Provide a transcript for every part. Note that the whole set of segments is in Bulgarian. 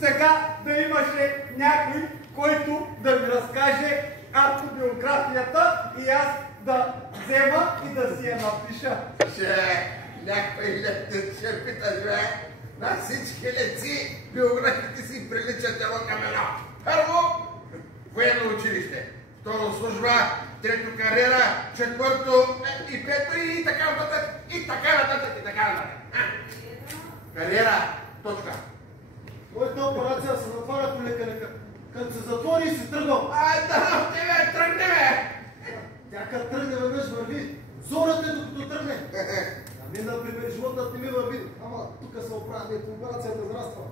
Сега да имаше някой, който да ми разкаже автобиографията и аз да взема и да си я напиша. Някой летец ще питаш, бе. На всички летци биографите си приличат едно към едно. Първо, военно училище. Второ, служба. Трето, кариера. Четвърто и пето и така нататък. И така нататък, и така нататък. Кариера. Точка. Моята операция се затваря по лека. Като се затвори и се тръгвам. Да, тебе, тръгне, бе. Тя като тръгне веднъж върви. Зората е докато тръгне. Ами, например, животът не ми върви. Ама тук се оправя, операцията зраства.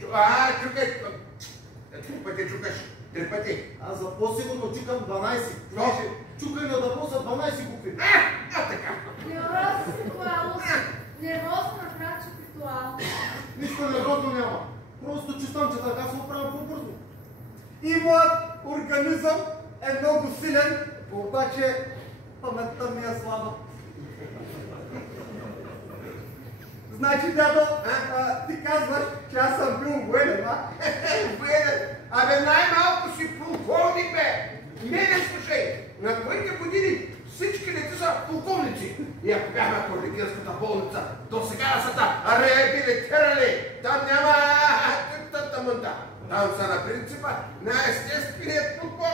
Чукай. 3 пъти чукаш. 3 пъти. Аз за по-сигурно чукам 12. Чукай на дъбо са 12 букви. Така. Нервозно на краче ритуал. Нищо нервозно няма. Просто чувствам, че така се оправя по-бързо. И моят организъм е много силен, обаче паметта ми е слаба. Значи, дядо, ти казваш, че аз съм бил военен, а? Военен? Абе, най-малко си полковник, бе! Не слушай! На твоите години всички лети са полковници. И ако бяхме по Легенската болница, до сега са реабилитирали. Там няма тъмънта. Там са на принципа на естественият подбор,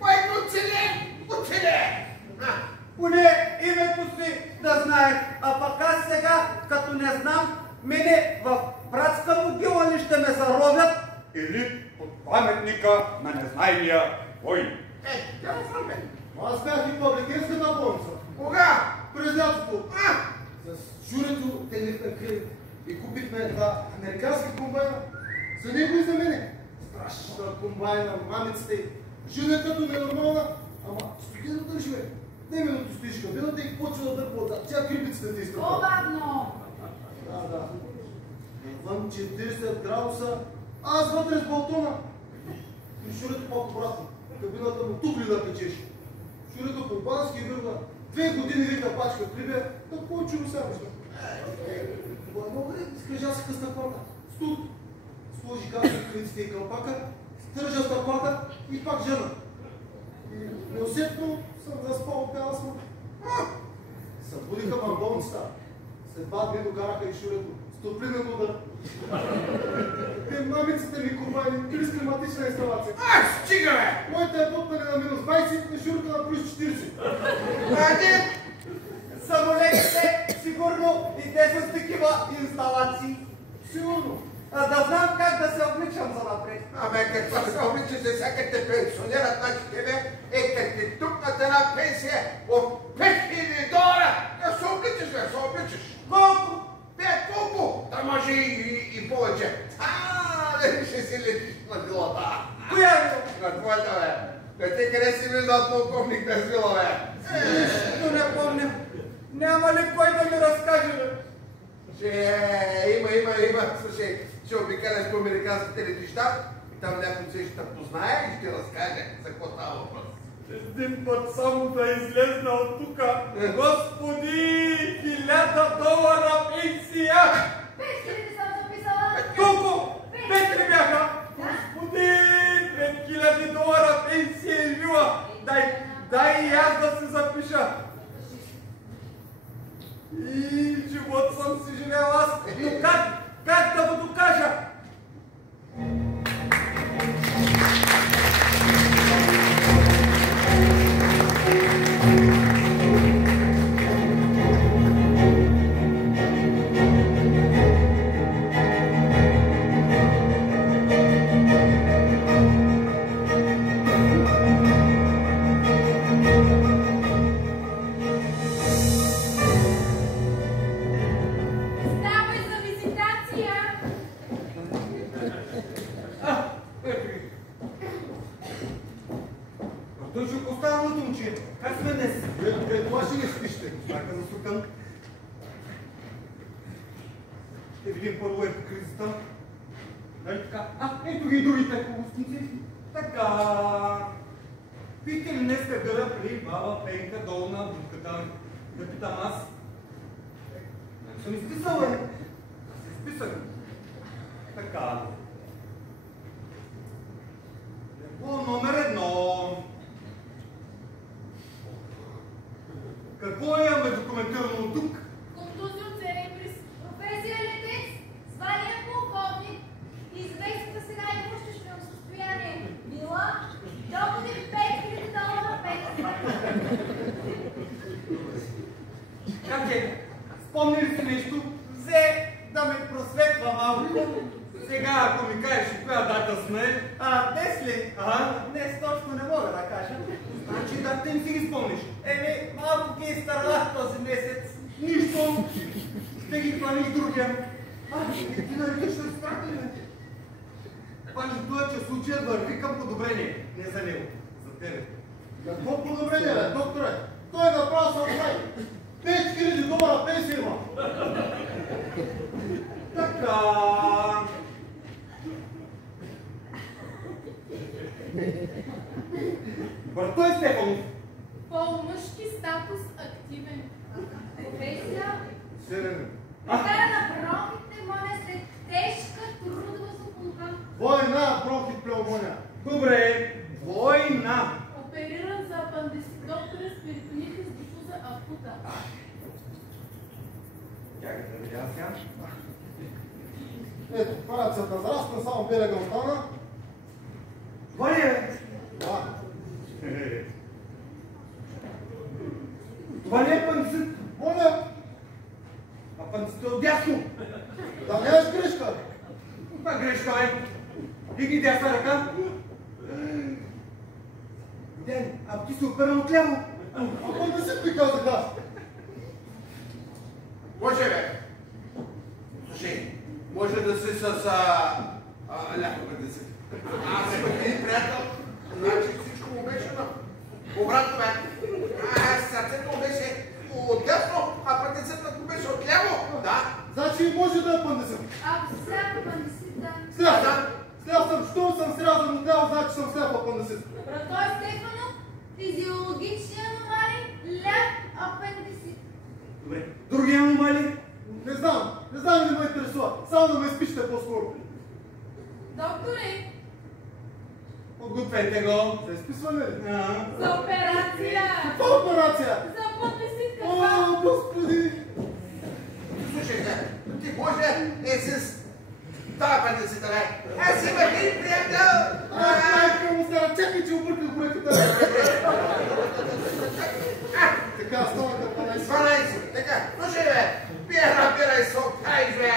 който оцеле. Поне името си да знаеш, а пък аз сега, като не знам, мене в братска могила ли ще ме заровят? Или под паметника на незнайния вой. Тя му фръмбе. Аз бях и по Легенската болница. Кога? През лятото. С Журето и купихме два американски комбайна. За него и за мене. Страшна комбайна, мамицата й. Жена като ненормална, ама студията държи, бе. 2 минути стоиш кабината и почва да дърпа отзад. Тя крипицата ти изтърпа. По-бавно! Да. Навън 40 градуса, аз вътре с балкона. И Журето пак обратно. Кабината му тупли да печеше. Журето по бански вирва. 2 години вика пачка хлебе, да повече му сябаш. Много ли изкрежа се къста клата? Студ. Сложи газа криците и кълпака, стържа стъклата и пак жена. И неусетно съм заспал от бяла смърт. Събудиха ме в болницата. След 2 дни докараха и Шурето. Стоплинен удар. Те мамицата ми комбайни, били с климатична инсталация. Стига, бе! Моята е бутнали на минус 20, на Шурето на плюс 40. Самолетите, сигурно и те с такива инсталации. Сигурно. Да знам как да се обличам за напред. Абе, какво се обличаш, за всяка те пенсионерат, значи тебе като ти тупнат една пенсия от $5000. Да се обличаш, бе, се обличаш. Колко? Колко? Да може и повече. Дали ще си летиш на вилата? Коя вила? На твоята, бе. Да ти къде си виждал полковник без вила, бе? Нищо не помня. Няма ли кой да ми разкаже, бе? Има. Слушай, ще обикаляш по американските летища и там някой се ще познае и ще разкаже за какво става въпрос. Един път само да излезна от тука. Господи, $1000 пенсия! 5000 съм записала. Колко? 5 бяха? Господи, $5000 пенсия и вила. Дай и аз да се запиша. И живот съм си живел аз. Но как да го докажа? Ето ги другите хубавостници. Така. Пийте ли днеска гъра при баба Пенка долу на будката? Да питам аз. Не съм изписал, бе. Аз изписах. Така. ли? Не, точно не мога да кажа. Значи да те не си ги спомниш. Малко ги изтървах този месец. Нищо. Ще ги хваниш другия. Ти нали ще страти, бе? Важното е, че случаят върви към подобрение. Не за него. За тебе. Какво подобрение, бе, докторе? Той е направо съм край. 5000 долара пенсия има. Така. Бъртой Стефанов. Пол мъжки статус активен. Професия. Селен. Кара на бронхите моля след тежка трудова злополука. Война, бронхит, пневмония. Добре. Война. Опериран за апандисит. Доктора с перитонит с дифуза акута. Чакай да видя сега. Ето, операцията зарасна, само белега остана. Това ли е? Да. Това не е апандисит. Моля, Апандисит е отдясно. да нямаш грешка. Каква грешка, бе? Дигни дясна ръка. Ден, а ти си операн отляво. Апандисит ми казах аз. Може, бе. Слушай, може да си с ляко апендицит. Аз имах един приятел, значи всичко му беше на обратно, бе. Сърцето му беше отдясно, апендицитът му беше отляво. Да. Значи може да е апандисит. Ако се сляпа апандисит, да. Сляв съм. Сляв съм. Щом съм срязан отляво, значи съм сляв апандисит. Братой Стефанов, физиологични аномалии, ляп апендисит. Добре. Други аномалии? Не знам и не ме интересува. Само да ме изпишете по-скоро. Докторе, Подгответе го. За изписване ли? за операция. Каква операция? За апендисит О, каква? Господи! Слушай, ти може с това апендицита, бе. Аз имах един приятел. Майка му стара, чакай, че обърках бройката. Така, става към 12. 12. Така, слушай, бе. Пия една бира и сок. Ай, бе.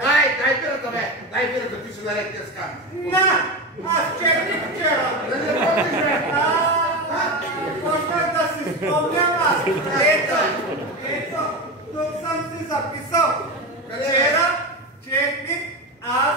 Дай бирата, бе. Дай бирата, ти си наред днеска. На! Аз черних вчера. Да не помниш, бе. Почнах да си спомням аз. Ето, тук съм си записал. Къде, бе? Вчера черних аз.